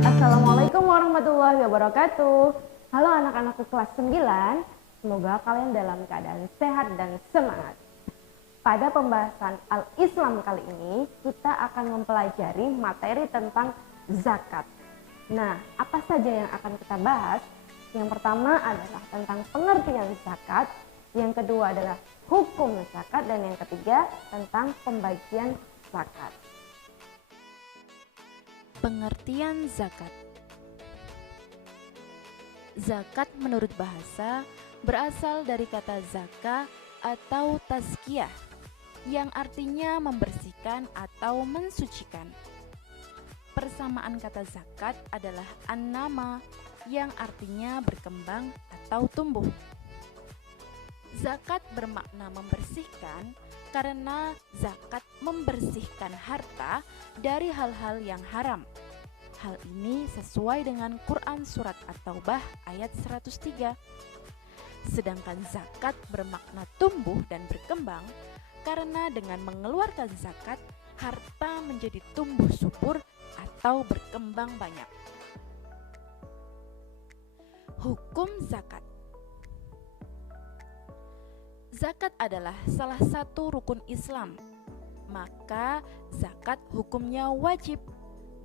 Assalamualaikum warahmatullahi wabarakatuh. Halo anak-anak kelas 9, semoga kalian dalam keadaan sehat dan semangat. Pada pembahasan Al-Islam kali ini, kita akan mempelajari materi tentang zakat. Nah, apa saja yang akan kita bahas? Yang pertama adalah tentang pengertian zakat, yang kedua adalah hukum zakat, dan yang ketiga tentang pembagian zakat. Pengertian zakat. Zakat menurut bahasa berasal dari kata zaka atau tazkiyah yang artinya membersihkan atau mensucikan. Persamaan kata zakat adalah an-nama yang artinya berkembang atau tumbuh. Zakat bermakna membersihkan karena zakat membersihkan harta dari hal-hal yang haram. Hal ini sesuai dengan Quran Surat At-Taubah ayat 103. Sedangkan zakat bermakna tumbuh dan berkembang karena dengan mengeluarkan zakat, harta menjadi tumbuh subur atau berkembang banyak. Hukum zakat. Zakat adalah salah satu rukun Islam, maka zakat hukumnya wajib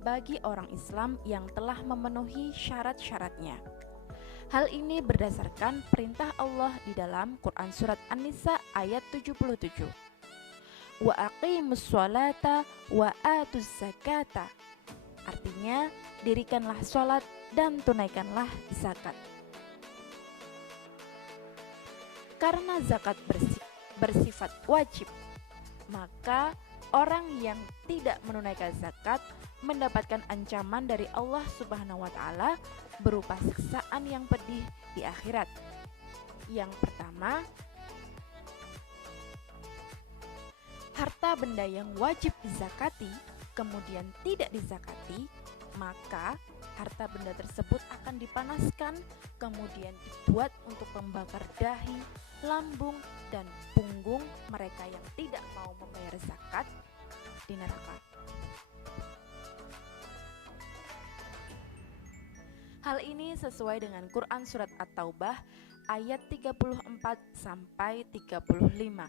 bagi orang Islam yang telah memenuhi syarat-syaratnya. Hal ini berdasarkan perintah Allah di dalam Quran Surat An-Nisa ayat 77. Wa aqimus sholata wa atuz zakata. Artinya, dirikanlah sholat dan tunaikanlah zakat. Karena zakat bersifat wajib, maka orang yang tidak menunaikan zakat mendapatkan ancaman dari Allah Subhanahu wa Ta'ala berupa siksaan yang pedih di akhirat. Yang pertama, harta benda yang wajib dizakati kemudian tidak dizakati, maka harta benda tersebut akan dipanaskan kemudian dibuat untuk membakar dahi, lambung, dan punggung mereka yang tidak mau membayar zakat di neraka. Hal ini sesuai dengan Quran Surat At-Taubah ayat 34 sampai 35.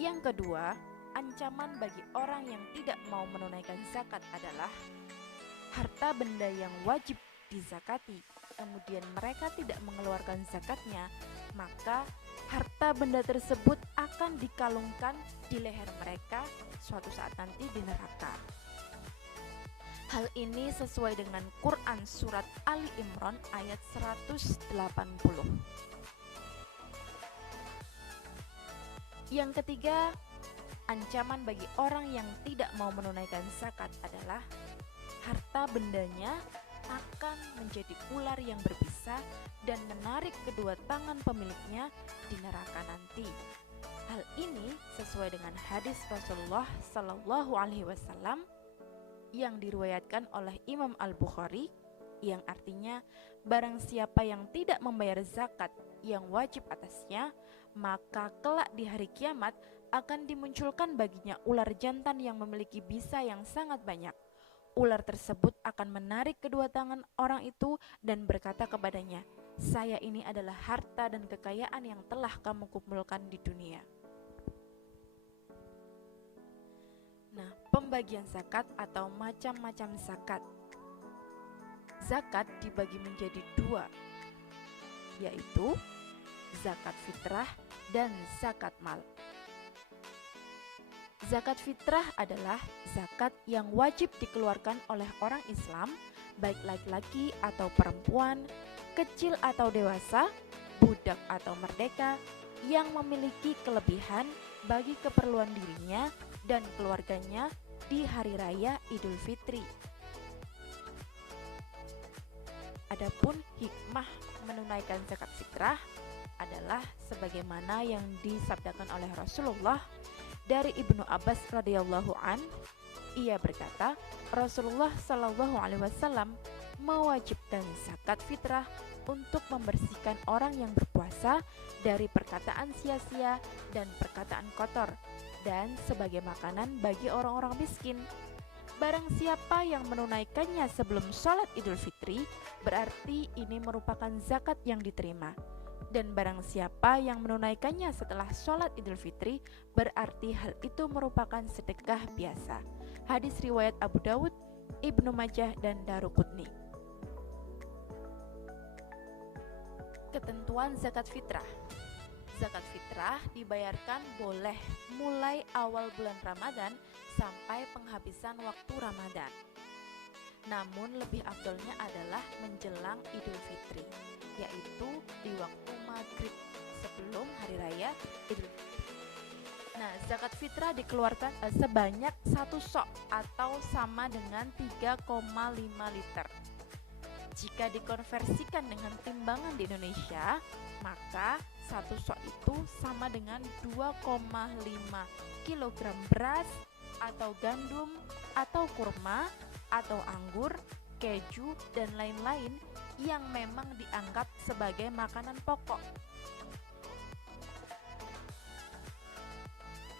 Yang kedua, ancaman bagi orang yang tidak mau menunaikan zakat adalah harta benda yang wajib dizakati, kemudian mereka tidak mengeluarkan zakatnya, maka harta benda tersebut akan dikalungkan di leher mereka suatu saat nanti di neraka. Hal ini sesuai dengan Quran Surat Ali Imran ayat 180. Yang ketiga, ancaman bagi orang yang tidak mau menunaikan zakat adalah harta bendanya akan menjadi ular yang berbisa dan menarik kedua tangan pemiliknya di neraka nanti. Hal ini sesuai dengan hadis Rasulullah Shallallahu Alaihi Wasallam yang diriwayatkan oleh Imam Al-Bukhari, yang artinya barang siapa yang tidak membayar zakat yang wajib atasnya, maka kelak di hari kiamat akan dimunculkan baginya ular jantan yang memiliki bisa yang sangat banyak. Ular tersebut akan menarik kedua tangan orang itu dan berkata kepadanya, "Saya ini adalah harta dan kekayaan yang telah kamu kumpulkan di dunia." Nah, pembagian zakat atau macam-macam zakat. Zakat dibagi menjadi dua, yaitu zakat fitrah dan zakat mal. Zakat fitrah adalah zakat yang wajib dikeluarkan oleh orang Islam, baik laki-laki atau perempuan, kecil atau dewasa, budak atau merdeka, yang memiliki kelebihan bagi keperluan dirinya dan keluarganya di hari raya Idul Fitri. Adapun hikmah menunaikan zakat fitrah adalah sebagaimana yang disabdakan oleh Rasulullah dari Ibnu Abbas radhiyallahu an. Ia berkata, Rasulullah Shallallahu alaihi wasallam mewajibkan zakat fitrah untuk membersihkan orang yang berpuasa dari perkataan sia-sia dan perkataan kotor, dan sebagai makanan bagi orang-orang miskin. Barang siapa yang menunaikannya sebelum sholat Idul Fitri, berarti ini merupakan zakat yang diterima. Dan barang siapa yang menunaikannya setelah sholat Idul Fitri, berarti hal itu merupakan sedekah biasa. Hadis riwayat Abu Dawud, Ibnu Majah, dan Daruqutni. Ketentuan zakat fitrah. Zakat fitrah dibayarkan boleh mulai awal bulan Ramadan sampai penghabisan waktu Ramadan. Namun lebih afdolnya adalah menjelang Idul Fitri, yaitu di waktu maghrib sebelum hari raya Idul Fitri. Nah, zakat fitrah dikeluarkan sebanyak 1 sok atau sama dengan 3,5 liter. Jika dikonversikan dengan timbangan di Indonesia, maka 1 sok itu sama dengan 2,5 kg beras atau gandum atau kurma atau anggur, keju, dan lain-lain yang memang dianggap sebagai makanan pokok.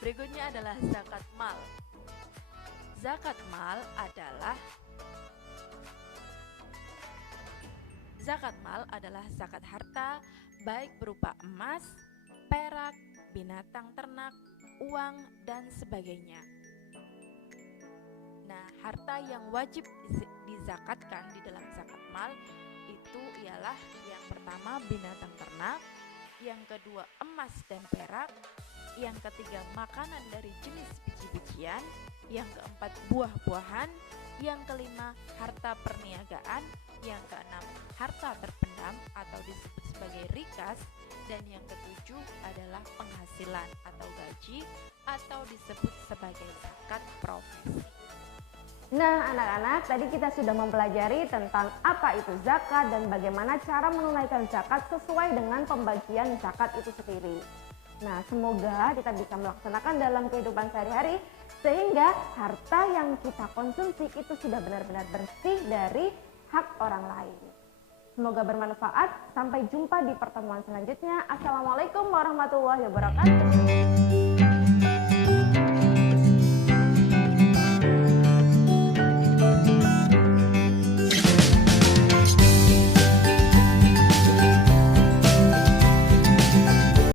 Berikutnya adalah zakat mal. Zakat mal adalah zakat harta, baik berupa emas, perak, binatang ternak, uang, dan sebagainya. Nah, harta yang wajib dizakatkan di dalam zakat mal itu ialah yang pertama binatang ternak, yang kedua emas dan perak, yang ketiga makanan dari jenis biji-bijian, yang keempat buah-buahan, yang kelima harta perniagaan, yang keenam harta terpendam atau disebut sebagai rikas, dan yang ketujuh adalah penghasilan atau gaji atau disebut sebagai zakat profesi. Nah, anak-anak, tadi kita sudah mempelajari tentang apa itu zakat dan bagaimana cara menunaikan zakat sesuai dengan pembagian zakat itu sendiri. Nah, semoga kita bisa melaksanakan dalam kehidupan sehari-hari sehingga harta yang kita konsumsi itu sudah benar-benar bersih dari hak orang lain. Semoga bermanfaat. Sampai jumpa di pertemuan selanjutnya. Assalamualaikum warahmatullahi wabarakatuh.